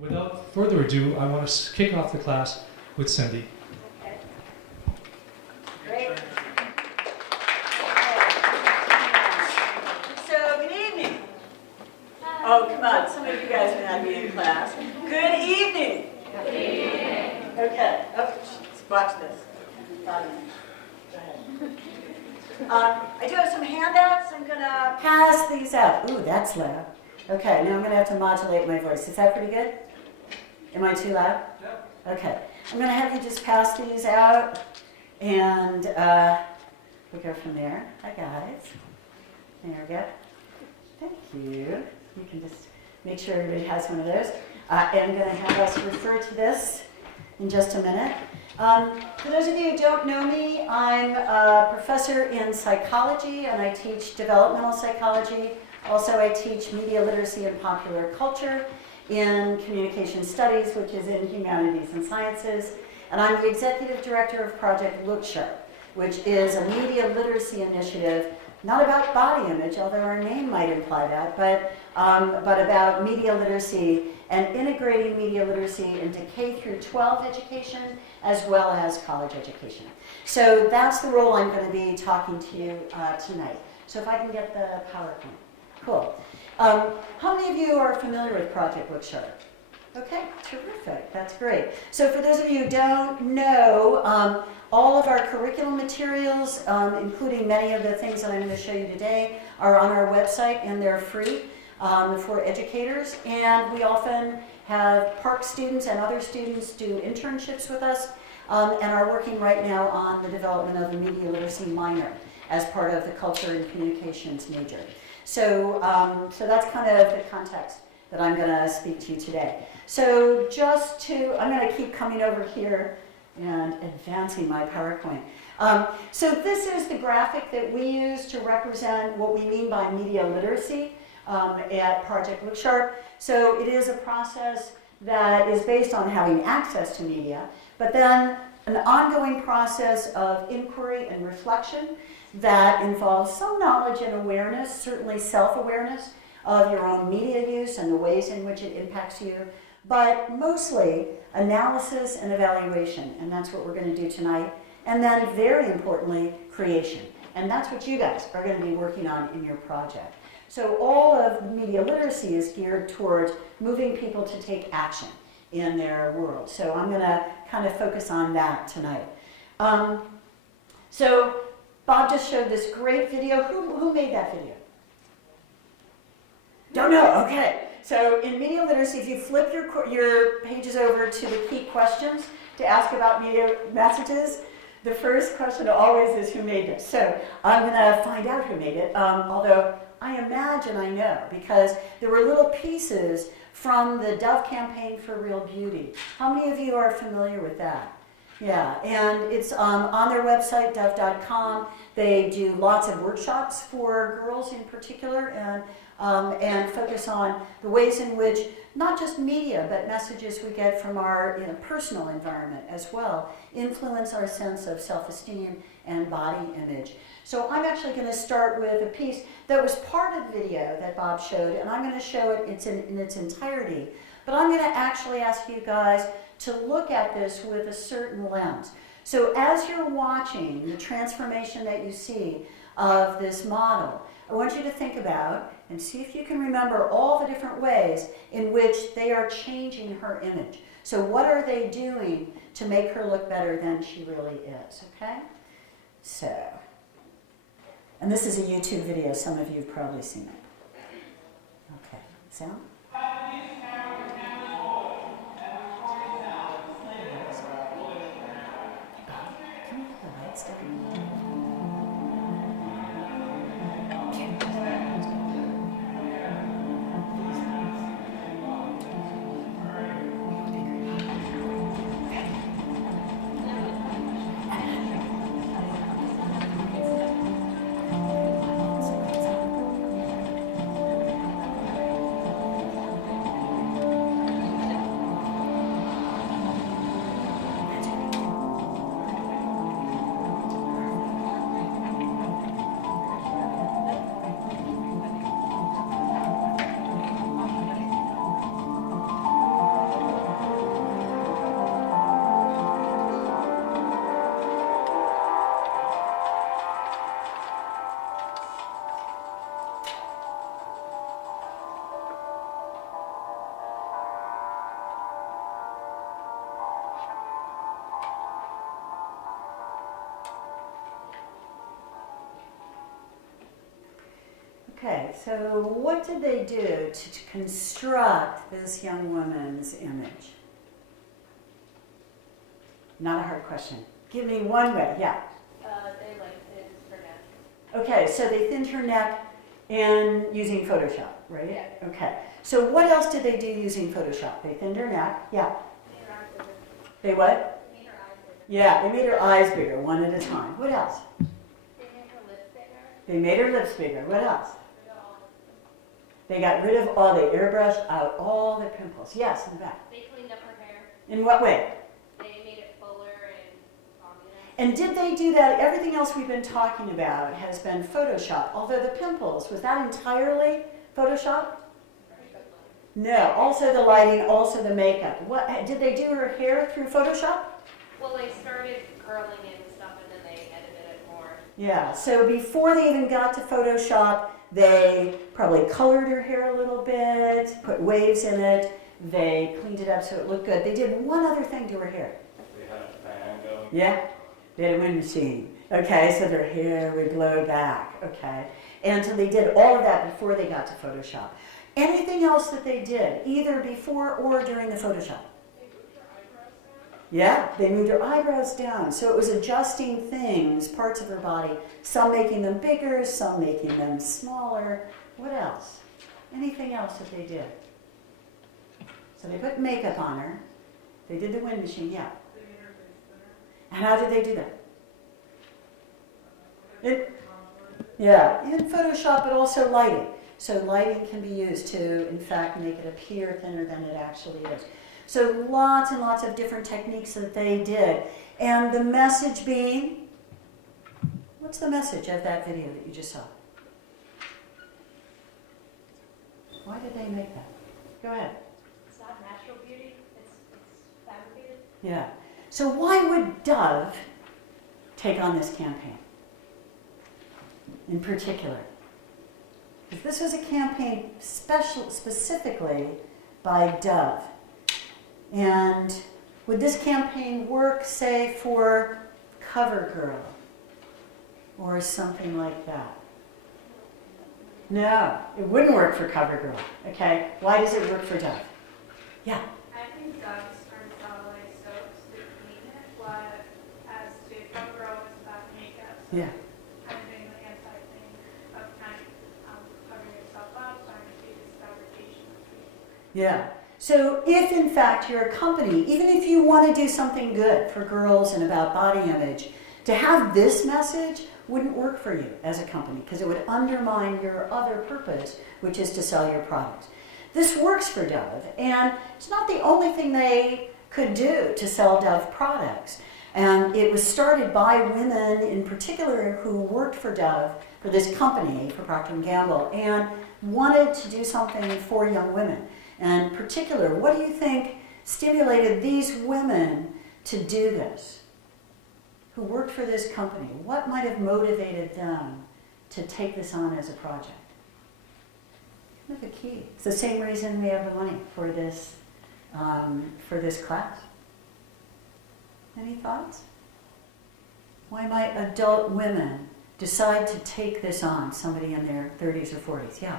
Without further ado, I want to kick off the class with Cyndy. Okay. Great. So, good evening. Oh, come on. Some of you guys may not be in class. Good evening. Good evening. Okay. Oh, watch this. Go ahead. I do have some handouts. I'm going to pass these out. Ooh, that's loud. Okay, now I'm going to have to modulate my voice. Is that pretty good? Am I too loud? Yep. Okay. I'm going to have you just pass these out, and we'll go from there. Hi, guys. There we go. Thank you. You can just make sure everybody has one of those. I'm going to have us refer to this in just a minute. For those of you who don't know me, I'm a professor in psychology, and I teach developmental psychology. Also, I teach media literacy and popular culture in communication studies, which is in humanities and sciences. And I'm the executive director of Project Look Sharp, which is a media literacy initiative, not about body image, although our name might imply that, but about media literacy and integrating media literacy into K through 12 education as well as college education. So that's the role I'm going to be talking to you tonight. So if I can get the PowerPoint. Cool. How many of you are familiar with Project Look Sharp? Okay, terrific. That's great. So for those of you who don't know, all of our curriculum materials, including many of the things that I'm going to show you today, are on our website, and they're free for educators. And we often have Park students and other students do internships with us, and are working right now on the development of a media literacy minor as part of the culture and communications major. So, so that's kind of the context that I'm going to speak to you today. So I'm going to keep coming over here and advancing my PowerPoint. So this is the graphic that we use to represent what we mean by media literacy at Project Look Sharp. So it is a process that is based on having access to media, but then an ongoing process of inquiry and reflection that involves some knowledge and awareness, certainly self-awareness of your own media use and the ways in which it impacts you, but mostly analysis and evaluation, and that's what we're going to do tonight. And then, very importantly, creation. And that's what you guys are going to be working on in your project. So all of media literacy is geared towards moving people to take action in their world. So I'm going to kind of focus on that tonight. So Bob just showed this great video. Who made that video? Don't know, okay. So in media literacy, if you flip your pages over to the key questions to ask about media messages, the first question always is who made this. So I'm going to find out who made it, although I imagine I know, because there were little pieces from the Dove campaign for Real Beauty. How many of you are familiar with that? Yeah, and it's on their website, dove.com. They do lots of workshops for girls in particular, and focus on the ways in which not just media, but messages we get from our personal environment as well influence our sense of self-esteem and body image. So I'm actually going to start with a piece that was part of the video that Bob showed, and I'm going to show it in its entirety. But I'm going to actually ask you guys to look at this with a certain lens. So as you're watching the transformation that you see of this model, I want you to think about and see if you can remember all the different ways in which they are changing her image. So what are they doing to make her look better than she really is, okay? So, and this is a YouTube video. Some of you have probably seen it. Okay, sound? Okay, so what did they do to construct this young woman's image? Not a hard question. Give me one way, yeah. They like thinned her neck. Okay, so they thinned her neck and using Photoshop, right? Yeah. Okay, so what else did they do using Photoshop? They thinned her neck, yeah. Made her eyes bigger. They what? Made her eyes bigger. Yeah, they made her eyes bigger, one at a time. What else? They made her lips bigger. They made her lips bigger. What else? Rid of all They got rid of all, they airbrushed out all the pimples. Yes, in the back. They cleaned up her hair. In what way? They made it fuller and voluminous. And did they do that? Everything else we've been talking about has been Photoshop. Although the pimples, was that entirely Photoshop? No, also the lighting, also the makeup. What did they do her hair through Photoshop? Well, they started curling it and stuff, and then they edited it more. Yeah, so before they even got to Photoshop, they probably colored her hair a little bit, put waves in it, they cleaned it up so it looked good. They did one other thing to her hair. They had a fan going. Yeah, they had a wind machine. Okay, so their hair would blow back, okay? And so they did all of that before they got to Photoshop. Anything else that they did, either before or during the Photoshop? They moved her eyebrows down. Yeah, they moved her eyebrows down. So it was adjusting things, parts of her body, some making them bigger, some making them smaller. What else? Anything else that they did? So they put makeup on her. They did the wind machine, yeah. They made her face thinner. And how did they do that? Yeah, in Photoshop, but also lighting. So lighting can be used to, in fact, make it appear thinner than it actually is. So lots and lots of different techniques that they did. And the message being, what's the message of that video that you just saw? Why did they make that? Go ahead. It's not natural beauty. It's fabricated. Yeah. So why would Dove take on this campaign in particular? Because this was a campaign specifically by Dove. And would this campaign work, say, for CoverGirl or something like that? No, it wouldn't work for CoverGirl. Okay, why does it work for Dove? Yeah. I think Dove started out like soaps to clean it, but as to CoverGirl was about makeup. So Yeah. kind of doing the anti thing of kind of covering yourself up, trying to do this fabrication. Yeah. So if in fact you're a company, even if you want to do something good for girls and about body image, to have this message wouldn't work for you as a company because it would undermine your other purpose, which is to sell your products. This works for Dove, and it's not the only thing they could do to sell Dove products. And it was started by women in particular who worked for Dove, for this company, for Procter & Gamble, and wanted to do something for young women. And in particular, what do you think stimulated these women to do this, who worked for this company? What might have motivated them to take this on as a project? Kind of the key. It's the same reason we have the money for this class. Any thoughts? Why might adult women decide to take this on, somebody in their 30s or 40s? Yeah.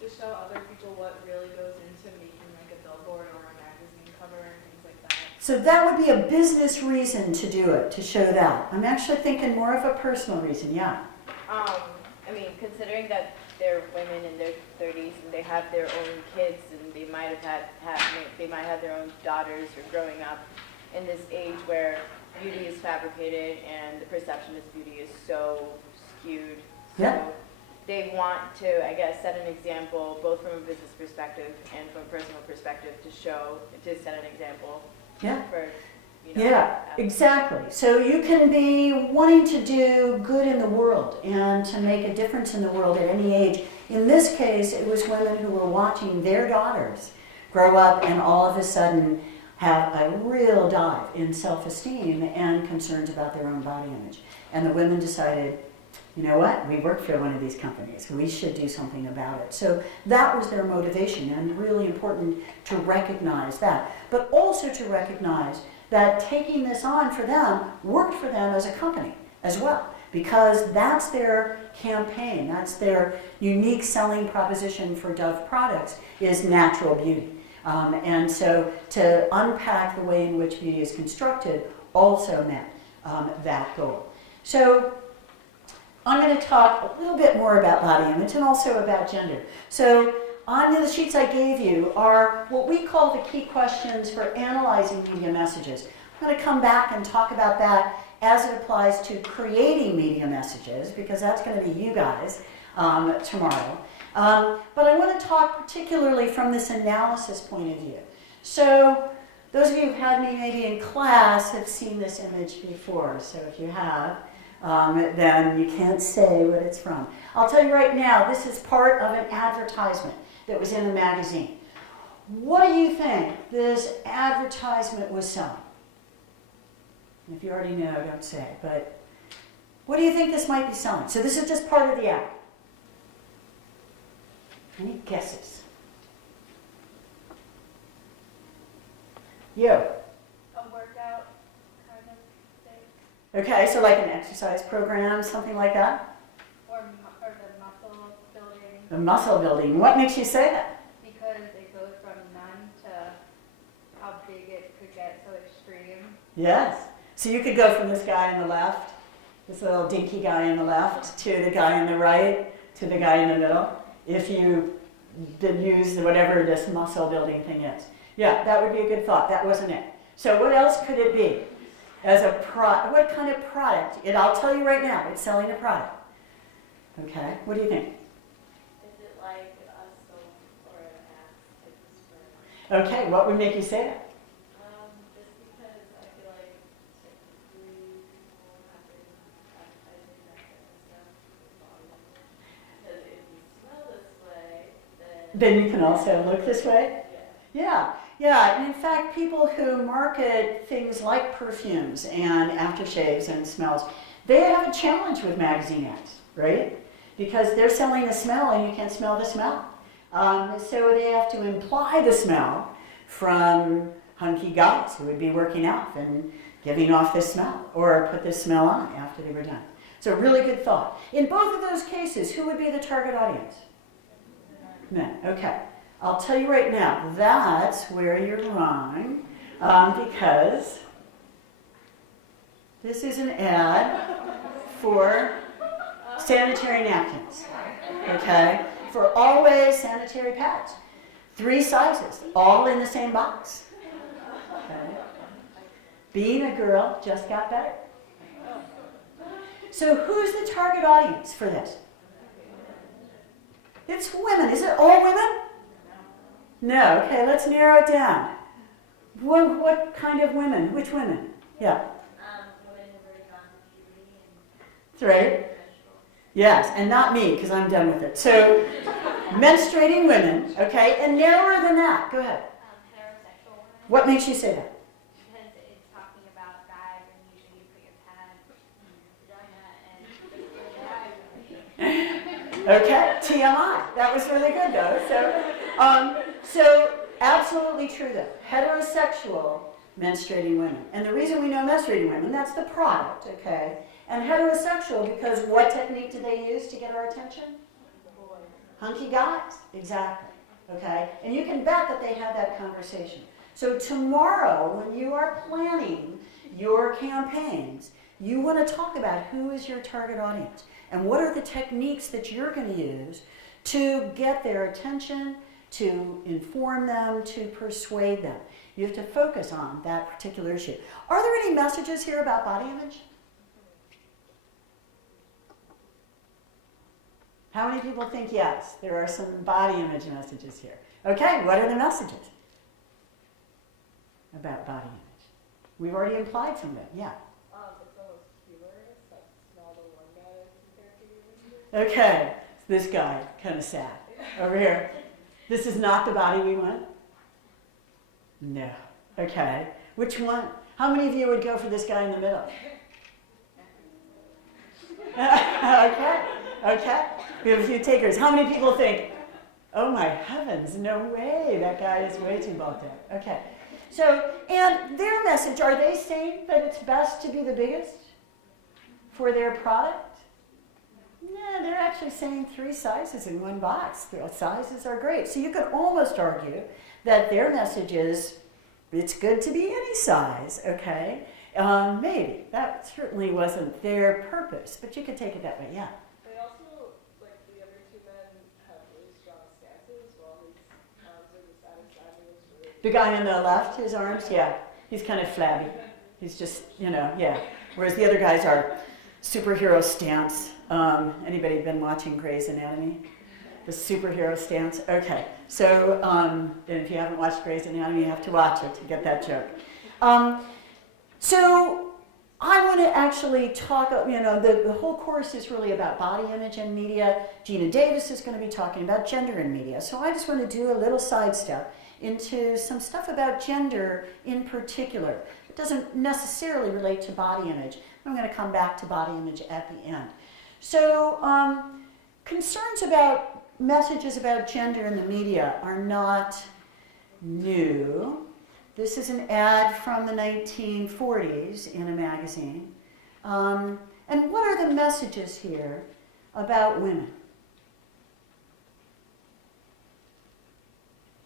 To show other people what really goes into making like a billboard or a magazine cover and things like that. So that would be a business reason to do it, to show that. I'm actually thinking more of a personal reason, yeah. I mean, considering that they're women in their 30s and they have their own kids and they might have their own daughters who are growing up in this age where beauty is fabricated and the perception of beauty is so skewed. Yeah. So they want to, I guess, set an example both from a business perspective and from a personal perspective to set an example Yeah. for, Yeah, exactly. So you can be wanting to do good in the world and to make a difference in the world at any age. In this case, it was women who were watching their daughters grow up and all of a sudden have a real dive in self-esteem and concerns about their own body image. And the women decided, you know what, we work for one of these companies, we should do something about it. So that was their motivation, and really important to recognize that. But also to recognize that taking this on for them worked for them as a company as well. because that's their campaign, that's their unique selling proposition for Dove products is natural beauty. And so to unpack the way in which beauty is constructed also meant that goal. So I'm going to talk a little bit more about body image and also about gender. So on the sheets I gave you are what we call the key questions for analyzing media messages. I'm going to come back and talk about that as it applies to creating media messages, because that's going to be you guys tomorrow. But I want to talk particularly from this analysis point of view. So those of you who've had me maybe in class have seen this image before. So if you have, then you can't say what it's from. I'll tell you right now, this is part of an advertisement that was in a magazine. What do you think this advertisement was selling? If you already know, don't say, but what do you think this might be selling? So this is just part of the ad. Any guesses? You. A workout kind of thing, Okay, so like an exercise program, something like that? or the muscle building, The muscle building. What makes you say that? because it goes from none to how big it could get, so extreme. Yes. So you could go from this guy on the left, this little dinky guy on the left, to the guy on the right, to the guy in the middle, if you did use whatever this muscle building thing is. Yeah, that would be a good thought. That wasn't it. So what else could it be? As a what kind of product? I'll tell you right now, it's selling a product. Okay, what do you think? Is it like a soap or an axe type of spray? Okay, what would make you say that? Just because I feel like typically people have been advertising that kind of stuff with body image. Because if you smell this way, Then you can also look this way? yeah. Yeah, and in fact, people who market things like perfumes and aftershaves and smells, they have a challenge with magazine ads, right? Because they're selling a smell and you can't smell the smell. So they have to imply the smell from hunky guys who would be working out and giving off this smell, or put this smell on after they were done. So really good thought. In both of those cases, who would be the target audience? Men. Okay. I'll tell you right now, that's where you're wrong, because this is an ad for sanitary napkins, okay? For always sanitary pads. 3 sizes, all in the same box. Okay? Being a girl just got better. So who's the target audience for this? It's women. Is it all women? No. Okay, let's narrow it down. What kind of women? Which women? Yeah. Women who've already gone through puberty and That's right. Yes, and not me, because I'm done with it. So, menstruating women, okay, and narrower than that. Go ahead. Heterosexual women, What makes you say that? because it's talking about guys and usually you put your pad in your vagina and Okay, TMI. That was really good, though. So absolutely true, though. Heterosexual menstruating women. And the reason we know menstruating women, that's the product, okay? And heterosexual, because what technique did they use to get our attention? Hunky guys, exactly, okay? And you can bet that they had that conversation. So tomorrow, when you are planning your campaigns, you want to talk about who is your target audience and what are the techniques that you're going to use to get their attention, to inform them, to persuade them. You have to focus on that particular issue. Are there any messages here about body image? How many people think yes? There are some body image messages here. Okay, what are the messages about body image? We've already implied some of it, yeah. It's almost humorous, like smell the one guy compared to you. Okay, this guy, kind of sad. Over here. This is not the body we want? No. Okay. Which one? How many of you would go for this guy in the middle? Okay. Okay. We have a few takers. How many people think, oh my heavens, no way, that guy is way too bulked up. Okay. So, and their message, are they saying that it's best to be the biggest for their product? No, they're actually saying 3 sizes in one box. The sizes are great. So you could almost argue that their message is, it's good to be any size, okay? Maybe. That certainly wasn't their purpose, but you could take it that way, yeah. They also, like the other 2 men, have really strong stances while his arms are just out of sight. The guy on the left, his arms, yeah, he's kind of flabby. He's just, yeah. Whereas the other guys are superhero stance. Anybody been watching Grey's Anatomy? The superhero stance? Okay. So, and if you haven't watched Grey's Anatomy, you have to watch it to get that joke. So, I want to actually talk, the whole course is really about body image and media. Gina Davis is going to be talking about gender in media. So I just want to do a little sidestep into some stuff about gender in particular. It doesn't necessarily relate to body image. I'm going to come back to body image at the end. So, concerns about messages about gender in the media are not new. This is an ad from the 1940s in a magazine. And what are the messages here about women?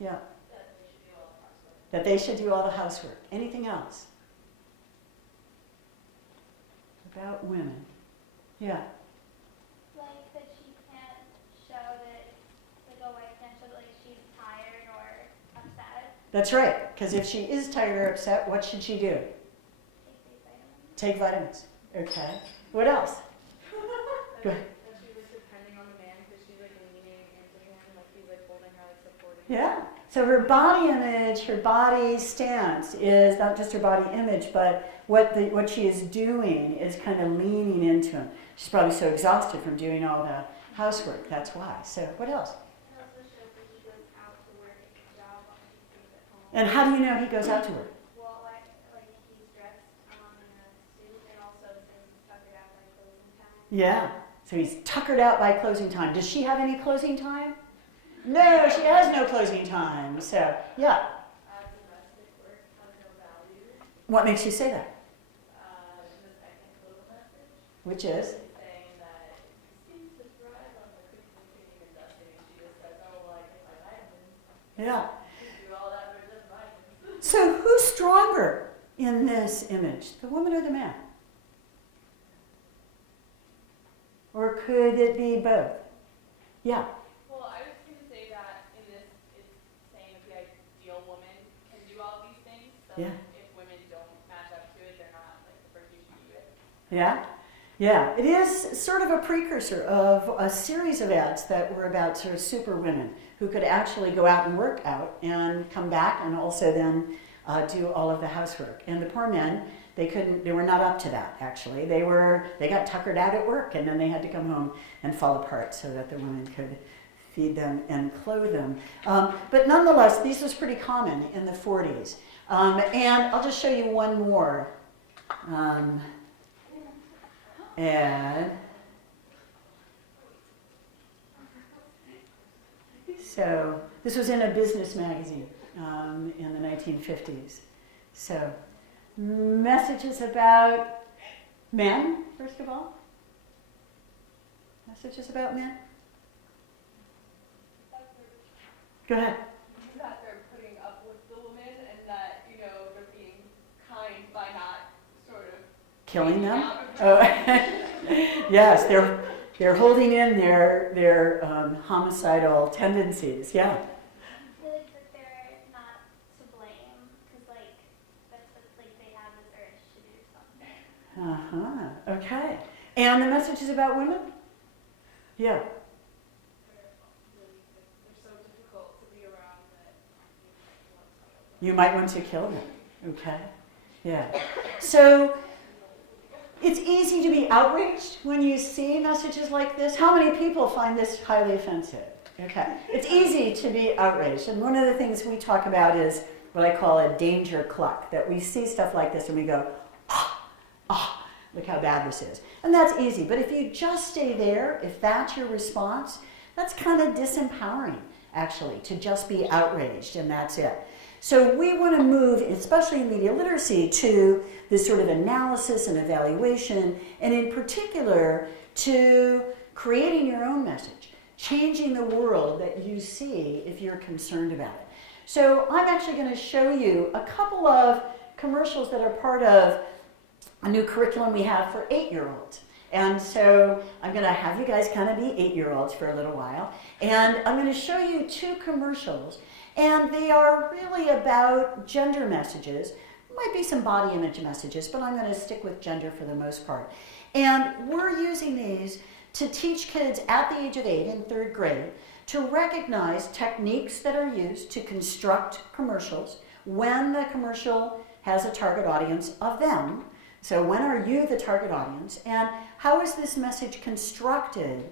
Yeah. That they should do all the housework. Anything else? About women. Yeah. Like that she can't show that, like a wife can't show that like she's tired or upset. That's right. Because if she is tired or upset, what should she do? Take these vitamins. Take vitamins. Okay. What else? Go ahead. That she's like depending on the man because she's like leaning into him, like he's like holding her, like supporting her. Yeah. So her body image, her body stance is not just her body image, but what she is doing is kind of leaning into him. She's probably so exhausted from doing all the housework. That's why. So what else? It also shows that he goes out to work at his job while she stays at home. And how do you know he goes out to work? Well, like he's dressed in a suit and also says he's tuckered out by closing time. Yeah. So he's tuckered out by closing time. Does she have any closing time? No, she has no closing time. So, yeah. Domestic work has no value. What makes you say that? The second little message Which is? is saying that he seems to thrive on the cooking, cleaning, and dusting, and she just says, oh, well, I get my vitamins. Yeah. You do all that for just vitamins. So who's stronger in this image, the woman or the man? Or could it be both? Yeah. Well, I was going to say that in this, it's saying that the ideal woman can do all these things. So Yeah. if women don't match up to it, they're not like the person you should do it. Yeah? Yeah. It is sort of a precursor of a series of ads that were about sort of super women who could actually go out and work out and come back and also then do all of the housework. And the poor men, they were not up to that, actually. They got tuckered out at work, and then they had to come home and fall apart so that the women could feed them and clothe them. But nonetheless, this was pretty common in the 40s. And I'll just show you one more ad. So this was in a business magazine in the 1950s. So messages about men, first of all. Messages about men. Go ahead. That they're putting up with the woman and that, they're being kind by not sort of Killing them. out of Oh, yes, they're holding in their homicidal tendencies. Yeah. I feel like that they're not to blame because that's what they have this urge to do something. Okay. And the messages about women? Yeah. They're so difficult to be around that You might want to kill them. Okay. Yeah. So it's easy to be outraged when you see messages like this. How many people find this highly offensive? Okay. It's easy to be outraged. And one of the things we talk about is what I call a danger cluck, that we see stuff like this and we go, look how bad this is. And that's easy. But if you just stay there, if that's your response, that's kind of disempowering, actually, to just be outraged and that's it. So we want to move, especially in media literacy, to this sort of analysis and evaluation, and in particular to creating your own message, changing the world that you see if you're concerned about it. So I'm actually going to show you a couple of commercials that are part of a new curriculum we have for 8-year-olds. And so I'm going to have you guys kind of be 8-year-olds for a little while. And I'm going to show you 2 commercials. And they are really about gender messages. There might be some body image messages, but I'm going to stick with gender for the most part. And we're using these to teach kids at the age of 8 in 3rd grade to recognize techniques that are used to construct commercials when the commercial has a target audience of them. So when are you the target audience, and how is this message constructed,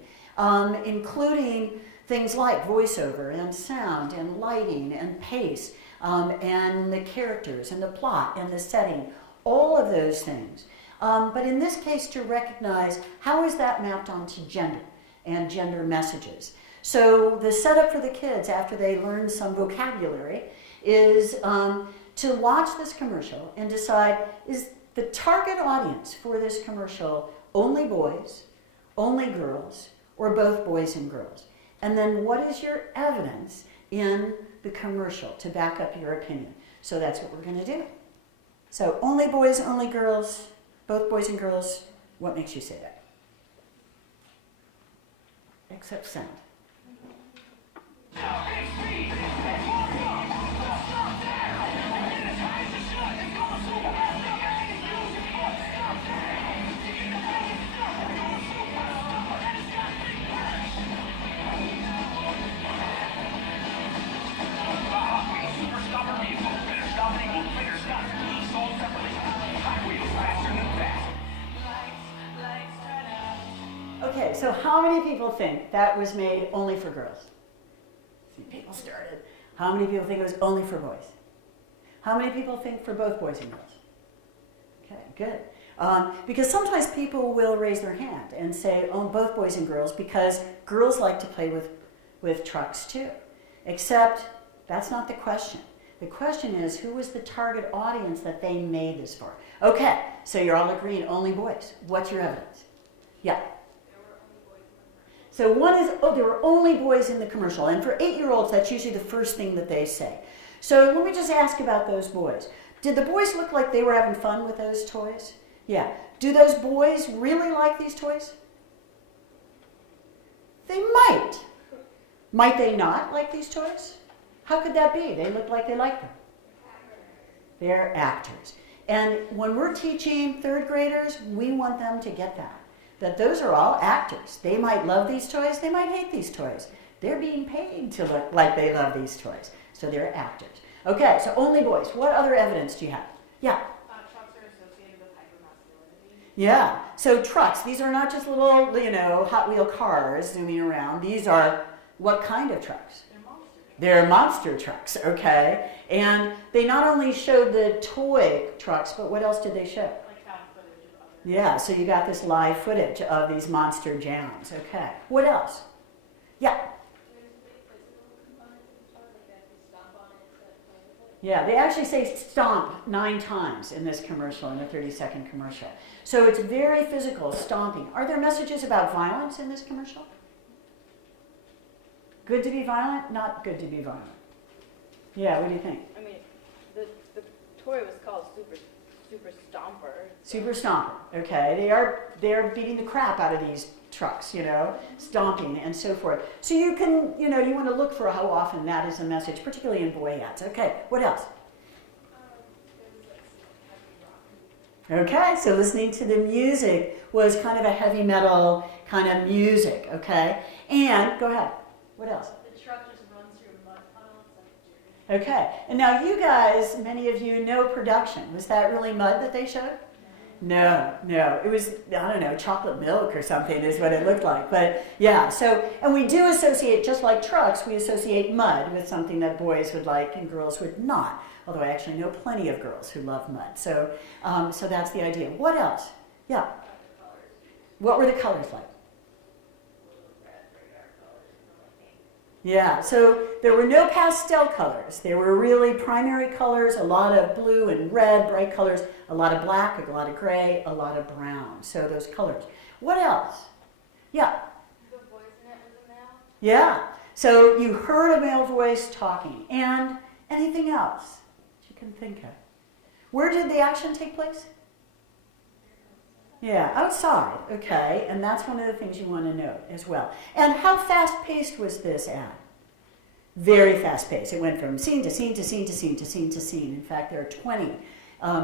including things like voiceover and sound and lighting and pace and the characters and the plot and the setting, all of those things. But in this case, to recognize how is that mapped onto gender and gender messages. So the setup for the kids after they learn some vocabulary is to watch this commercial and decide, is the target audience for this commercial only boys, only girls, or both boys and girls? And then what is your evidence in the commercial to back up your opinion? So that's what we're going to do. So only boys, only girls, both boys and girls. What makes you say that? Except sound. Okay, so how many people think that was made only for girls? See, people started. How many people think it was only for boys? How many people think for both boys and girls? Okay, good. Because sometimes people will raise their hand and say, oh, both boys and girls, because girls like to play with trucks too. Except that's not the question. The question is, who was the target audience that they made this for? Okay, so you're all agreeing only boys. What's your evidence? Yeah. So one is, oh, there were only boys in the commercial. And for 8-year-olds, that's usually the first thing that they say. So let me just ask about those boys. Did the boys look like they were having fun with those toys? Yeah. Do those boys really like these toys? They might. Might they not like these toys? How could that be? They look like they like them. They're actors. And when we're teaching 3rd graders, we want them to get that. That those are all actors. They might love these toys, they might hate these toys. They're being paid to look like they love these toys. So they're actors. Okay, so only boys. What other evidence do you have? Yeah? Trucks are associated with hypermasculinity. Yeah, so trucks, these are not just little, Hot Wheel cars zooming around. These are what kind of trucks? They're monster trucks, okay? And they not only showed the toy trucks, but what else did they show? Yeah, so you got this live footage of these monster jams. Okay. What else? Yeah. Yeah, they actually say stomp 9 times in this commercial, in the 30-second commercial. So it's very physical, stomping. Are there messages about violence in this commercial? Good to be violent? Not good to be violent. Yeah, what do you think? I mean, the toy was called Super Stomper. Super Stomper, okay. They're beating the crap out of these trucks, stomping and so forth. So you can, you want to look for how often that is a message, particularly in boy ads. Okay, what else? Okay, so listening to the music was kind of a heavy metal kind of music, okay? And, go ahead, what else? The truck just runs through a mud puddle. Okay, and now you guys, many of you know production. Was that really mud that they showed? No. It was, I don't know, chocolate milk or something is what it looked like. But yeah, so, and we do associate, just like trucks, we associate mud with something that boys would like and girls would not. Although I actually know plenty of girls who love mud. So, so that's the idea. What else? Yeah. What were the colors like? Yeah, so there were no pastel colors. There were really primary colors, a lot of blue and red, bright colors, a lot of black, a lot of gray, a lot of brown. So those colors. What else? Yeah. The voice in it was a male? Yeah. So you heard a male voice talking. And anything else that you can think of? Where did the action take place? Yeah, outside, okay, and that's one of the things you want to note as well. And how fast-paced was this ad? Very fast-paced. It went from scene to scene to scene to scene to scene to scene. In fact, there are 20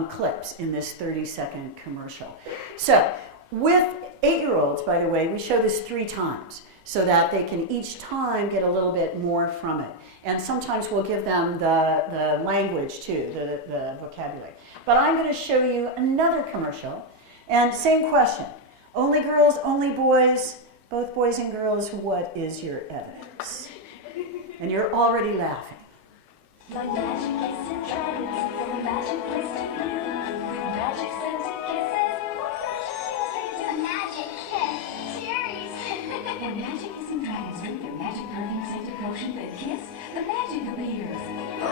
clips in this 30-second commercial. So, with 8-year-olds, by the way, we show this 3 times so that they can each time get a little bit more from it. And sometimes we'll give them the language too, the vocabulary. But I'm going to show you another commercial. And same question, only girls, only boys, both boys and girls, what is your evidence? And you're already laughing. My magic is in dragons, from a magic place to you. With magic scented kisses, what magic things they do. Magic kiss, cherries. When magic is in dragons with their magic perfume scented potion that kiss, the magic appears. I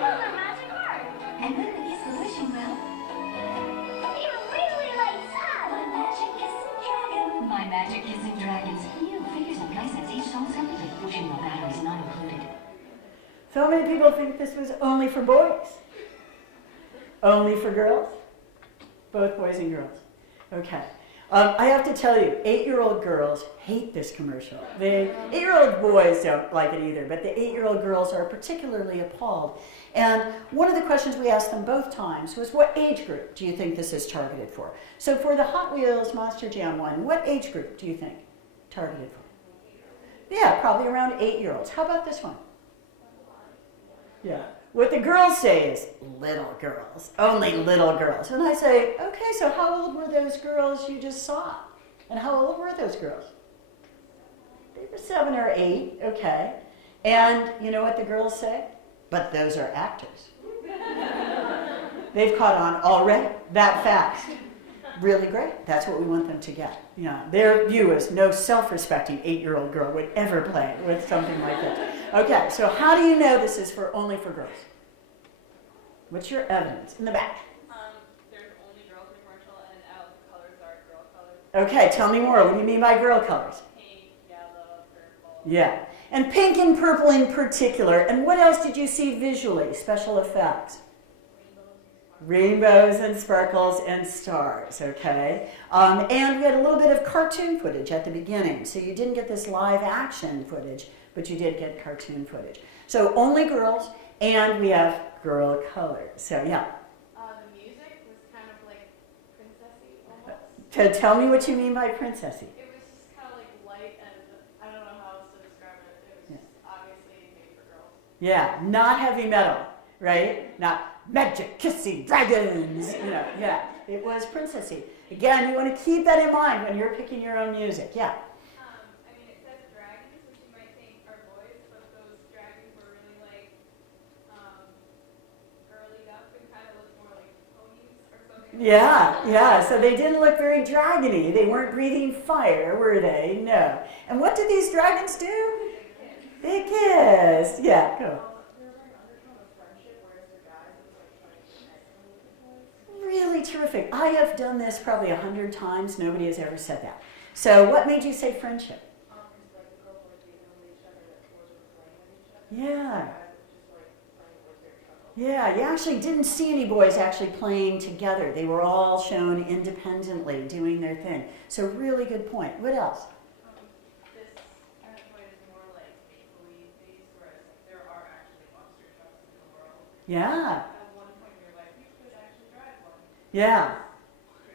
found a magic heart. And when we kiss the wishing well, My magic kissing dragons. New figures and playsets, each song separately. Wishing well batteries not included. So many people think this was only for boys. Only for girls? Both boys and girls. Okay. I have to tell you, 8-year-old girls hate this commercial. The 8-year-old boys don't like it either, but the 8-year-old girls are particularly appalled. And one of the questions we asked them both times was, what age group do you think this is targeted for? So for the Hot Wheels Monster Jam one, what age group do you think targeted for? Yeah, probably around 8-year-olds. How about this one? Yeah. What the girls say is, little girls, only little girls. And I say, okay, so how old were those girls you just saw? And how old were those girls? They were 7 or 8, okay. And you know what the girls say? But those are actors. They've caught on already, that fast. Really great. That's what we want them to get. Yeah. Their view is no self-respecting 8-year-old girl would ever play with something like this. Okay, so how do you know this is only for girls? What's your evidence? In the back. There's only girls in the commercial, and out the colors are girl colors. Okay, tell me more. What do you mean by girl colors? Pink, yellow, purple. Yeah. And pink and purple in particular. And what else did you see visually? Special effects? Rainbows and sparkles and stars, okay? And we had a little bit of cartoon footage at the beginning. So you didn't get this live action footage, but you did get cartoon footage. So only girls, and we have girl colors. So yeah. The music was kind of like princessy almost. Tell me what you mean by princessy. It was just kind of like light, and I don't know how else to describe it. It was just obviously made for girls. Yeah, not heavy metal, right? Not magic kissing dragons. You know, yeah, it was princessy. Again, you want to keep that in mind when you're picking your own music. Yeah. I mean, it says dragons, which you might think are boys, but those dragons were really like girly up and kind of looked more like ponies or something. Yeah. So they didn't look very dragony. They weren't breathing fire, were they? No. And what did these dragons do? They kissed. Yeah, go. Really terrific. I have done this probably 100 times. Nobody has ever said that. So what made you say friendship? Yeah. Yeah, you actually didn't see any boys actually playing together. They were all shown independently doing their thing. So really good point. What else? This kind of toy is more like make-believe based, whereas there are actually monster trucks in the world. Yeah. At one point in your life, you could actually drive one. Yeah.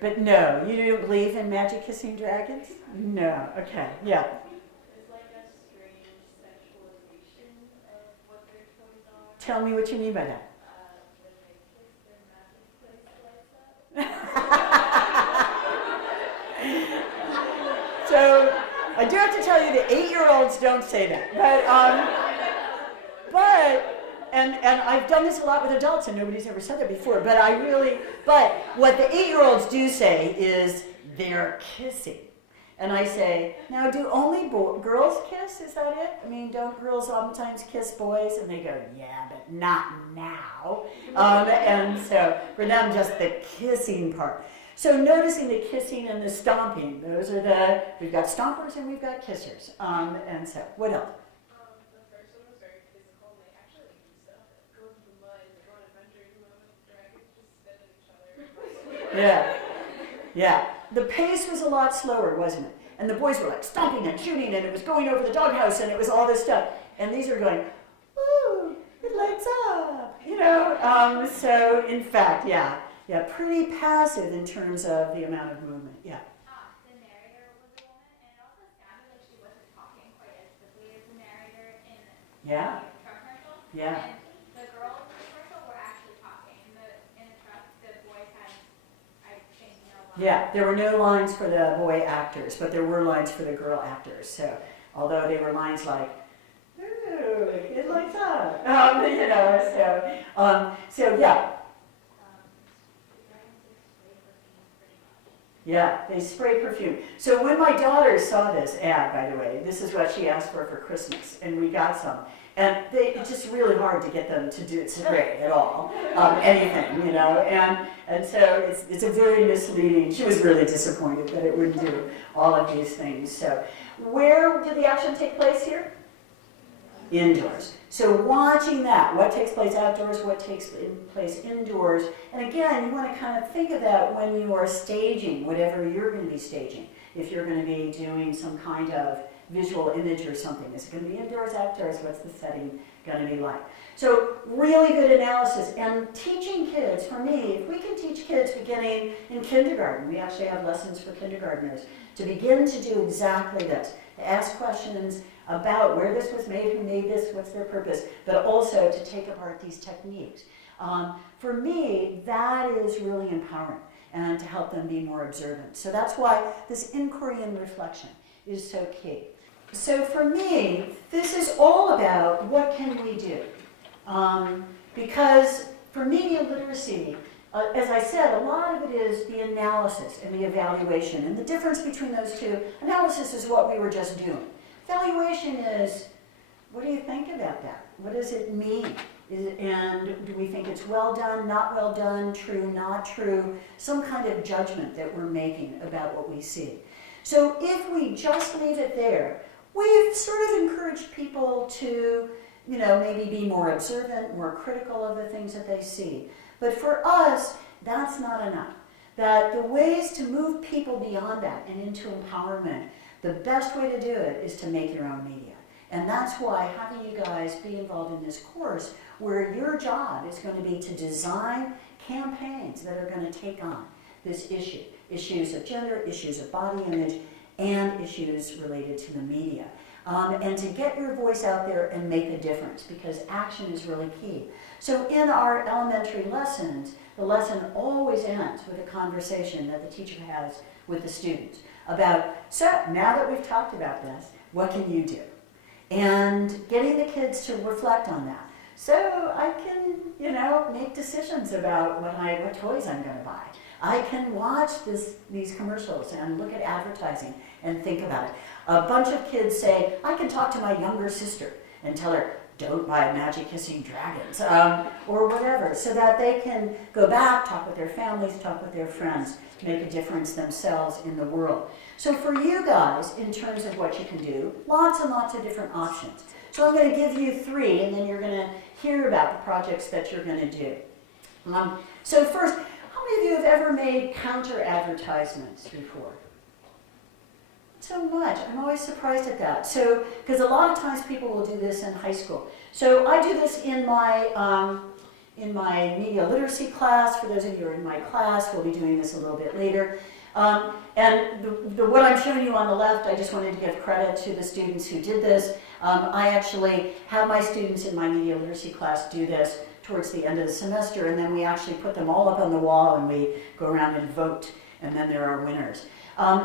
But no, you don't believe in magic kissing dragons? No. Okay. Yeah. It's like a strange sexualization of what their toys are. Tell me what you mean by that. When they kiss, their magic place lights up. So I do have to tell you the 8-year-olds don't say that. And I've done this a lot with adults and nobody's ever said that before, but what the 8-year-olds do say is they're kissing. And I say, now do only girls kiss? Is that it? I mean, don't girls oftentimes kiss boys? And they go, yeah, but not now. And so for them, just the kissing part. So noticing the kissing and the stomping, those are we've got stompers and we've got kissers. And so, what else? The first one was very physical, and they actually do stuff. Go into the mud, they go on adventures, and the dragons just spit at each other. Yeah, yeah. The pace was a lot slower, wasn't it? And the boys were like stomping and shooting, and it was going over the doghouse, and it was all this stuff. And these are going, ooh, it lights up, you know. So in fact, yeah, pretty passive in terms of the amount of movement. Yeah. The narrator was a woman, and it also sounded like she wasn't talking quite as quickly as the narrator in Yeah. the truck commercial. Yeah. And the girls in the commercial were actually talking. In the truck, the boys had, I think, no lines. Yeah, there were no lines for the boy actors, but there were lines for the girl actors. So, although they were lines like, "Ooh, it lights up," you know. So yeah. Yeah, they spray perfume. So when my daughter saw this ad, by the way, this is what she asked for Christmas, and we got some. And it's just really hard to get them to do spray at all, anything, you know. And so it's a very misleading. She was really disappointed that it wouldn't do all of these things. So where did the action take place here? Indoors. So watching that, what takes place outdoors, what takes place indoors. And again, you want to kind of think of that when you are staging, whatever you're going to be staging. If you're going to be doing some kind of visual image or something. Is it going to be indoors, outdoors? What's the setting going to be like? So really good analysis. And teaching kids, for me, if we can teach kids beginning in kindergarten, we actually have lessons for kindergartners, to begin to do exactly this, to ask questions about where this was made, who made this, what's their purpose, but also to take apart these techniques. For me, that is really empowering and to help them be more observant. So that's why this inquiry and reflection is so key. So for me, this is all about what can we do? Because for media literacy, as I said, a lot of it is the analysis and the evaluation. And the difference between those two, analysis is what we were just doing. Evaluation is, what do you think about that? What does it mean? And do we think it's well done, not well done, true, not true? Some kind of judgment that we're making about what we see. So if we just leave it there, we've sort of encouraged people to, maybe be more observant, more critical of the things that they see. But for us, that's not enough. That the ways to move people beyond that and into empowerment, the best way to do it is to make your own media. And that's why having you guys be involved in this course, where your job is going to be to design campaigns that are going to take on this issue. Issues of gender, issues of body image, and issues related to the media. And to get your voice out there and make a difference, because action is really key. So in our elementary lessons, the lesson always ends with a conversation that the teacher has with the students about, so now that we've talked about this, what can you do? And getting the kids to reflect on that. So I can, make decisions about what toys I'm going to buy. I can watch these commercials and look at advertising and think about it. A bunch of kids say, I can talk to my younger sister and tell her, don't buy magic kissing dragons, or whatever, so that they can go back, talk with their families, talk with their friends, make a difference themselves in the world. So for you guys, in terms of what you can do, lots and lots of different options. So I'm going to give you 3, and then you're going to hear about the projects that you're going to do. So first, how many of you have ever made counter advertisements before? So much. I'm always surprised at that. So, because a lot of times people will do this in high school. So I do this in my media literacy class. For those of you who are in my class, we'll be doing this a little bit later. And what I'm showing you on the left, I just wanted to give credit to the students who did this. I actually have my students in my media literacy class do this towards the end of the semester, and then we actually put them all up on the wall and we go around and vote, and then there are winners.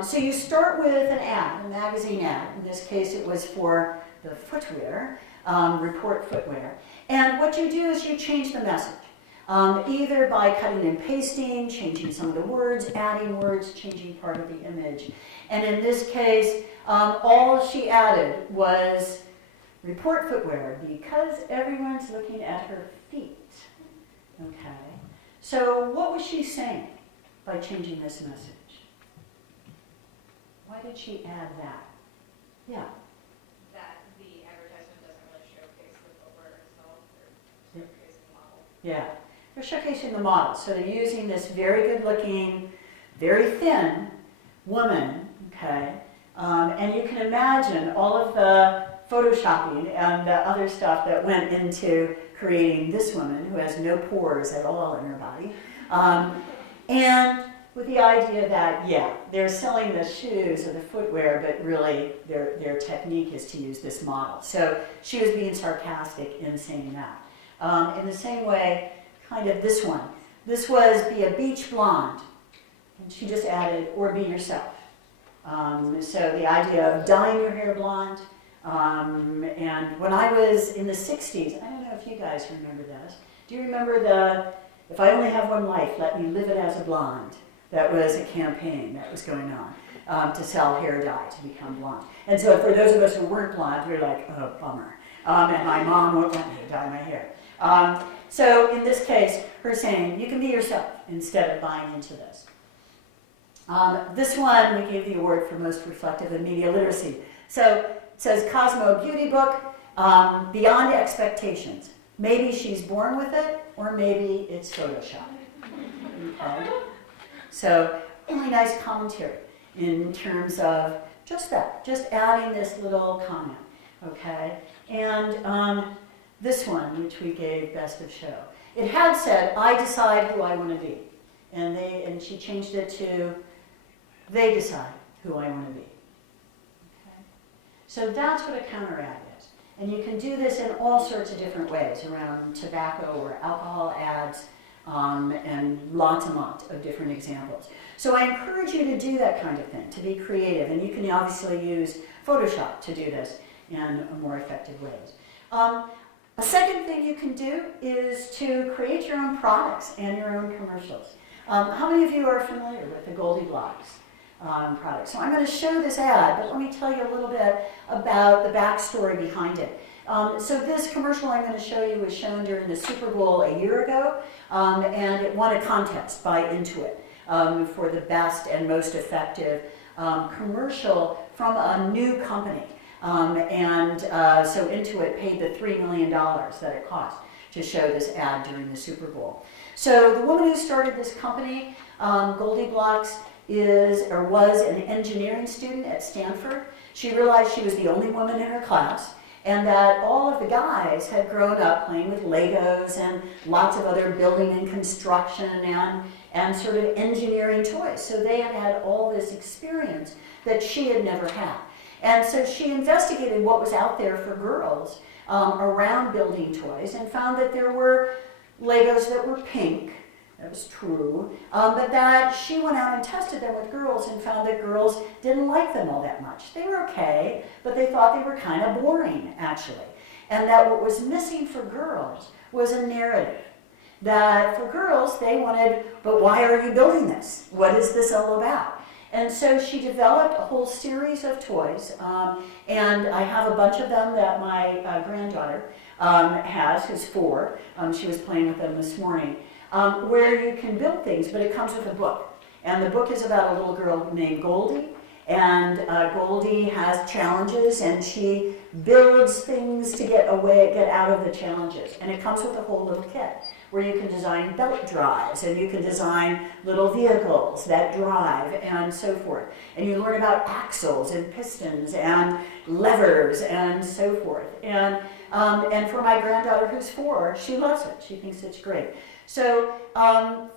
So you start with an ad, a magazine ad. In this case, it was for the footwear, Report Footwear. And what you do is you change the message. either by cutting and pasting, changing some of the words, adding words, changing part of the image. And in this case, all she added was report footwear because everyone's looking at her feet. Okay. So what was she saying by changing this message? Why did she add that? Yeah. That the advertisement doesn't really showcase the footwear itself, or showcase the model. Yeah. They're showcasing the model. So they're using this very good looking, very thin woman, okay? And you can imagine all of the photoshopping and the other stuff that went into creating this woman who has no pores at all in her body. And with the idea that, yeah, they're selling the shoes or the footwear, but really their technique is to use this model. So she was being sarcastic in saying that. In the same way, kind of this one. This was Be a Beach Blonde. And she just added, or be yourself. So the idea of dyeing your hair blonde. And when I was in the 60s, I don't know if you guys remember this. Do you remember the, if I only have one life, let me live it as a blonde? That was a campaign that was going on to sell hair dye to become blonde. And so for those of us who weren't blonde, we were like, oh, bummer. And my mom won't let me dye my hair. So in this case, her saying, you can be yourself instead of buying into this. This one, we gave the award for most reflective in media literacy. So it says Cosmo Beauty Book, Beyond Expectations. Maybe she's born with it, or maybe it's Photoshop. Okay. So really nice commentary in terms of just that, just adding this little comment, okay? And this one, which we gave Best of Show. It had said, I decide who I want to be. And she changed it to, they decide who I want to be. Okay? So that's what a counteract is. And you can do this in all sorts of different ways around tobacco or alcohol ads, and lots and lots of different examples. So I encourage you to do that kind of thing, to be creative. And you can obviously use Photoshop to do this in more effective ways. A second thing you can do is to create your own products and your own commercials. How many of you are familiar with the Goldie Blocks product? So I'm going to show this ad, but let me tell you a little bit about the backstory behind it. So this commercial I'm going to show you was shown during the Super Bowl a year ago, and it won a contest by Intuit for the best and most effective commercial from a new company. So Intuit paid the $3 million that it cost to show this ad during the Super Bowl. So the woman who started this company, Goldie Blocks, was an engineering student at Stanford. She realized she was the only woman in her class, and that all of the guys had grown up playing with Legos and lots of other building and construction and sort of engineering toys. So they had had all this experience that she had never had. And so she investigated what was out there for girls around building toys and found that there were Legos that were pink. That was true. But that she went out and tested them with girls and found that girls didn't like them all that much. They were okay, but they thought they were kind of boring, actually. And that what was missing for girls was a narrative. That for girls, they wanted, but why are you building this? What is this all about? And so she developed a whole series of toys, and I have a bunch of them that my granddaughter has, who's 4. She was playing with them this morning, where you can build things, but it comes with a book. And the book is about a little girl named Goldie, and Goldie has challenges, and she builds things to get out of the challenges. And it comes with a whole little kit, where you can design belt drives, and you can design little vehicles that drive, and so forth. And you learn about axles and pistons and levers and so forth. And for my granddaughter who's 4, she loves it. She thinks it's great. So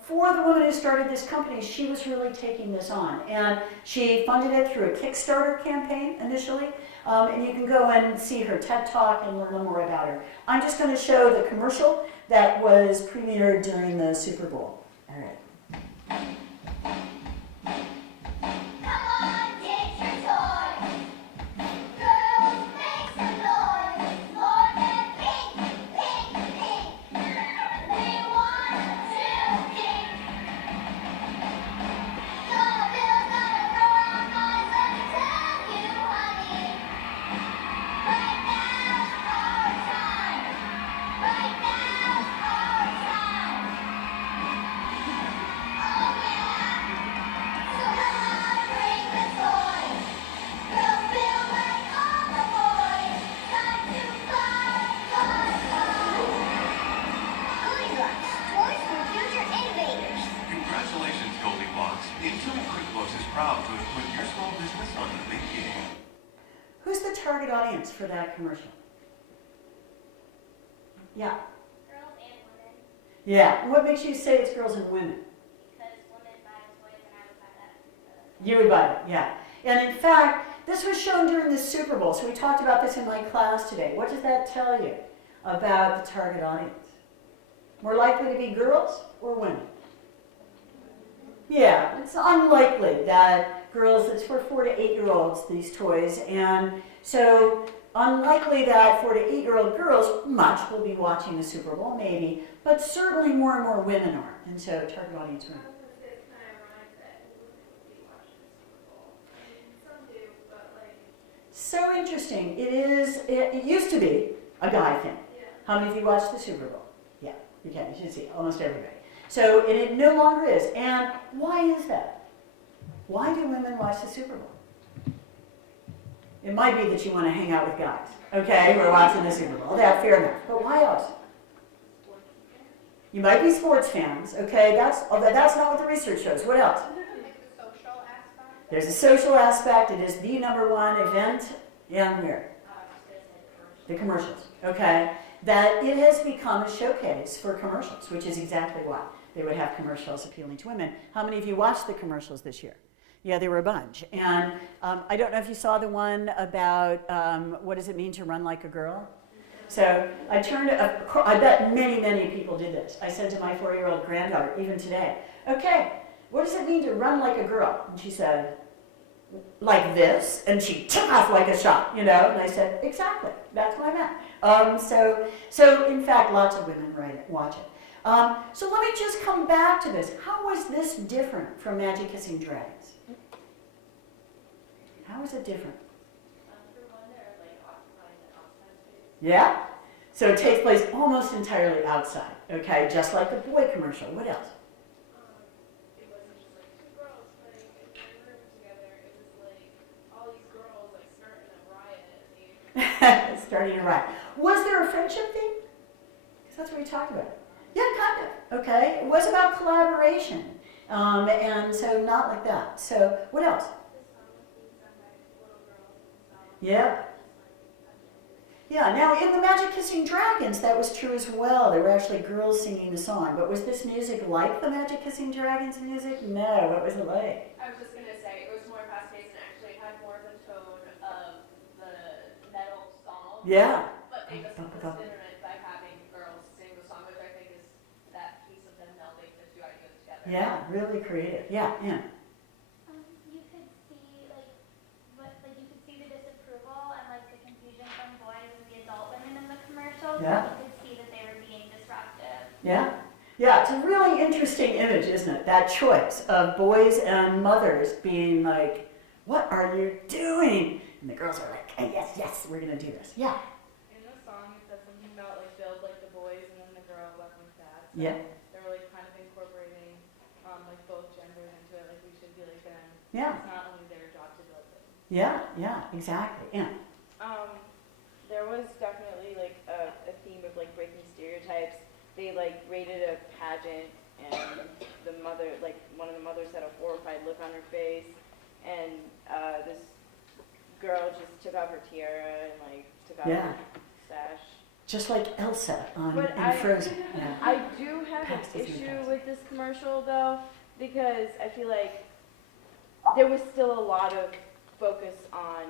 for the woman who started this company, she was really taking this on. And she funded it through a Kickstarter campaign initially. And you can go and see her TED Talk and learn more about her. I'm just going to show the commercial that was premiered during the Super Bowl. All right. Come on, get your toys. Girls, make some noise. More than pink, pink, pink. They want for that commercial? Yeah. Girls and women, Yeah. What makes you say it's girls and women? because women buy the toys and I would buy that. You would buy it, yeah. And in fact, this was shown during the Super Bowl, so we talked about this in my class today. What does that tell you about the target audience? More likely to be girls or women? Yeah, it's unlikely that girls, it's for 4 to 8-year-olds, these toys, and so unlikely that 4 to 8-year-old girls much will be watching the Super Bowl, maybe, but certainly more and more women are, and so target audience women. It's kind of ironic that women would be watching the Super Bowl. I mean, some do, but like, So interesting. It used to be a guy thing. yeah. How many of you watched the Super Bowl? Yeah, you can, you should see, almost everybody. So it no longer is. And why is that? Why do women watch the Super Bowl? It might be that you want to hang out with guys, okay, who are watching the Super Bowl. That's fair enough. But why else? You might be sports fans, okay, that's not what the research shows. What else? Like the social aspect. There's a social aspect. It is the #1 event and where? The commercials, okay? That it has become a showcase for commercials, which is exactly why they would have commercials appealing to women. How many of you watched the commercials this year? Yeah, there were a bunch. And I don't know if you saw the one about what does it mean to run like a girl? So I bet many, many people did this. I said to my 4-year-old granddaughter, even today, okay, what does it mean to run like a girl? And she said, like this, and she took off like a shot, you know, and I said, exactly, that's what I meant. So in fact, lots of women watch it. So let me just come back to this. How was this different from Magic Kissing Dragons? How is it different? For one, they're like occupying the outside space. Yeah? So it takes place almost entirely outside, okay, just like the boy commercial. What else? It wasn't just like 2 girls playing in one room together. It was like all these girls like starting a riot. And Starting to write. Was there a friendship theme? Because that's what we talked about. Yeah, kind of. Okay. It was about collaboration. And so not like that. So what else? The song was being sung by little girls and stuff. Yeah. Yeah, now in the Magic Kissing Dragons, that was true as well. There were actually girls singing the song. But was this music like the Magic Kissing Dragons music? No. What was it like? I was just gonna say it was more fast-paced and actually had more of the tone of the metal song. Yeah. But they just consider it by having girls sing the song, which I think is that piece of them melding the 2 ideas together. Yeah, really creative. Yeah, yeah. You could see you could see the disapproval and like the confusion from boys and the adult women in the commercials. Yeah. You could see that they were being disruptive. Yeah. Yeah, it's a really interesting image, isn't it? That choice of boys and mothers being like, what are you doing? And the girls are like, hey, yes, yes, we're going to do this. Yeah. In the song, it says something about like build like the boys and then the girl left like that. So Yeah. they were like kind of incorporating like both genders into it. Like we should be like them. Yeah. It's not only their job to build them. Yeah, yeah, exactly. Yeah. There was definitely like a theme of like breaking stereotypes. They like rated a pageant, and the mother, like one of the mothers had a horrified look on her face, and this girl just took off her tiara and like took off Yeah. her sash. Just like Elsa But in Frozen. Yeah. I do have Past an is in the issue past. with this commercial though, because I feel like there was still a lot of focus on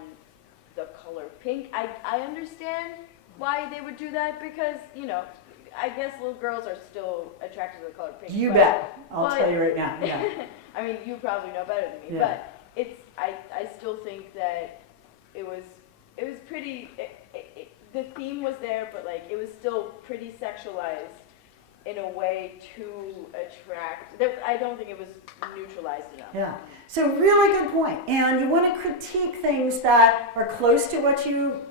the color pink. I understand why they would do that because, you know, I guess little girls are still attracted to the color pink. You but- bet. I'll but- tell you right now. Yeah. I mean, you probably know better than me, Yeah. but I still think that it was pretty, the theme was there, but like, it was still pretty sexualized in a way to attract, I don't think it was neutralized enough. Yeah. So really good point. And you want to critique things that are close to what you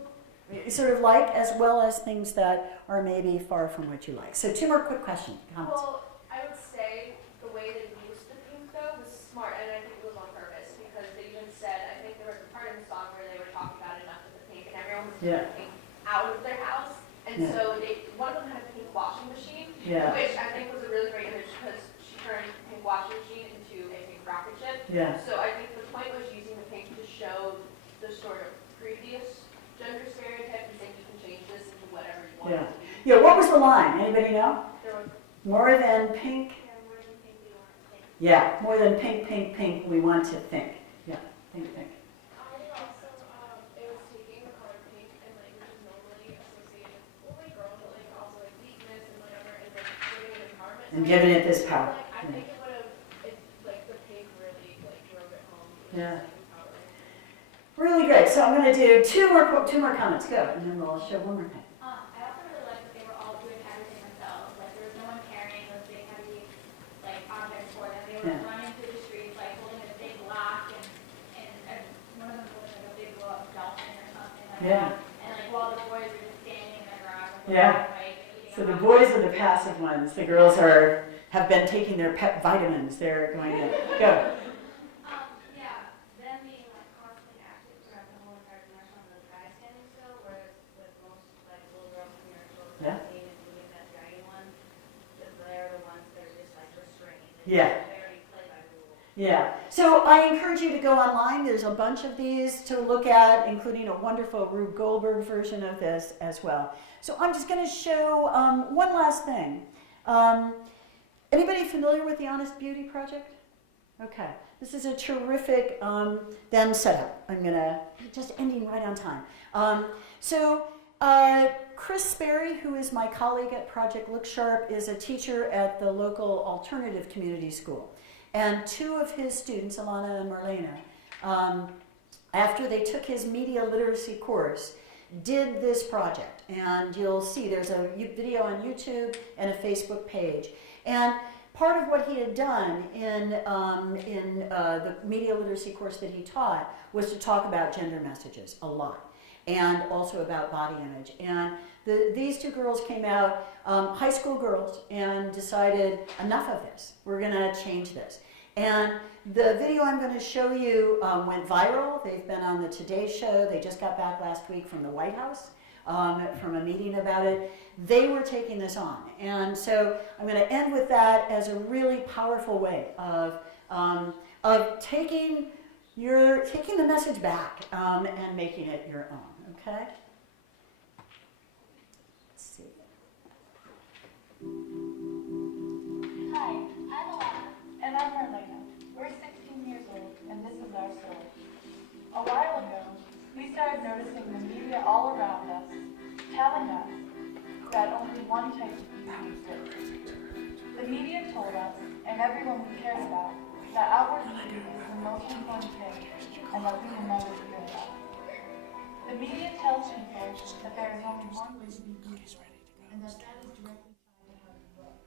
sort of like, as well as things that are maybe far from what you like. So 2 more quick questions, comments. Well, I would say the way they used the pink though was smart, and I think it was on purpose because they even said, I think there was a part in the song where they were talking about enough of the pink, and everyone was Yeah. taking pink out of their house, and Yeah. so one of them had a pink washing machine, Yeah. which I think was a really great image because she turned the pink washing machine into a pink rocket ship. Yeah. So I think the point was using the pink to show the sort of previous gender stereotype, you think you can change this into whatever you want Yeah. it to be. Yeah, what was the line? Anybody know? There was, More than pink? Yeah, more than pink, we want to think. Yeah, more than pink, pink, pink, we want to think. Yeah, think, think. I also, it was taking the color pink and like, which is normally associated with only girls, but like also like weakness and whatever, and like giving it empowerment. And giving it this power. Like, I think it would have, like the pink really like drove it home. It was Yeah. just, like, empowering. Really good. So I'm going to do two more comments. Go, and then we'll show one more thing. I also really liked that they were all doing everything themselves. Like there was no one carrying those big heavy like objects for them. They were Yeah. running through the streets like holding a big block and one of them holding like a big blow up dolphin or something like Yeah. that. And like while the boys were just standing in the garage with Yeah. their bike and eating So a the hot boys are the passive ones. The girls have been taking their pep vitamins. They're going to go. Yeah, them being like constantly active throughout the whole entire commercial and those guys standing still, whereas with most like little girls commercials Yeah. I've seen, including that dragon one, that they're the ones that are just like restrained. Yeah. They already play by rules. Yeah. So I encourage you to go online. There's a bunch of these to look at, including a wonderful Rube Goldberg version of this as well. So I'm just going to show one last thing. Anybody familiar with the Honest Beauty Project? Okay. This is a terrific them setup. I'm going to, just ending right on time. Chris Sperry, who is my colleague at Project Look Sharp, is a teacher at the local alternative community school. And two of his students, Alana and Marlena, after they took his media literacy course, did this project. And you'll see there's a video on YouTube and a Facebook page. And part of what he had done in the media literacy course that he taught was to talk about gender messages a lot, and also about body image. And these two girls came out, high school girls, and decided, enough of this. We're going to change this. And the video I'm going to show you went viral. They've been on the Today Show. They just got back last week from the White House from a meeting about it. They were taking this on. And so I'm going to end with that as a really powerful way of taking the message back and making it your own. Okay? Let's see. Hi, I'm Alana. And I'm Marlena. We're 16 years old, and this is our story. A while ago, we started noticing the media all around us, telling us that only one type of beauty exists. The media told us, and everyone we cared about, that outward beauty is the most important thing, and that we will never be good enough. The media tells people that there is only one way to be beautiful, and that is directly tied to how you look.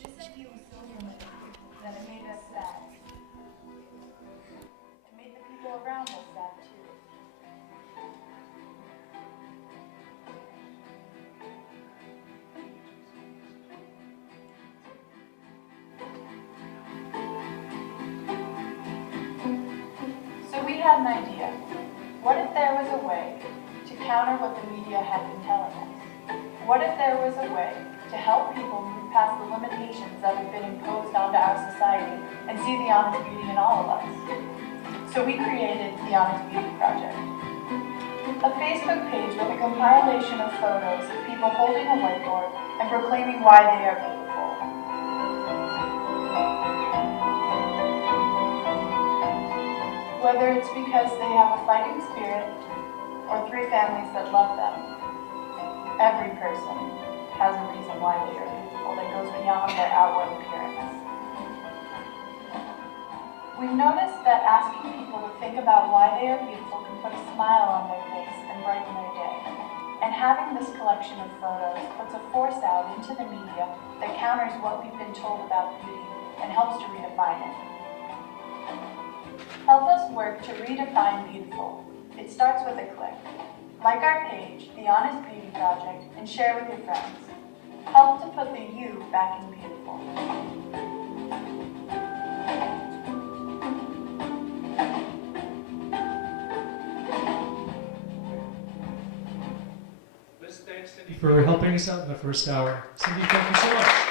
This idea was so limiting that it made us sad. It made the people around us sad too. So we had an idea. What if there was a way to counter what the media had been telling us? What if there was a way to help people move past the limitations that have been imposed onto our society and see the honest beauty in all of us? So we created the Honest Beauty Project, a Facebook page with a compilation of photos of people holding a whiteboard and proclaiming why they are beautiful. Whether it's because they have a fighting spirit or 3 families that love them, every person has a reason why they are beautiful that goes beyond their outward appearance. We've noticed that asking people to think about why they are beautiful can put a smile on their face and brighten their day. And having this collection of photos puts a force out into the media that counters what we've been told about beauty and helps to redefine it. Help us work to redefine beautiful. It starts with a click. Like our page, The Honest Beauty Project, and share with your friends. Help to put the you back in beautiful. For helping us out in the first hour. Cyndy, thank you so much.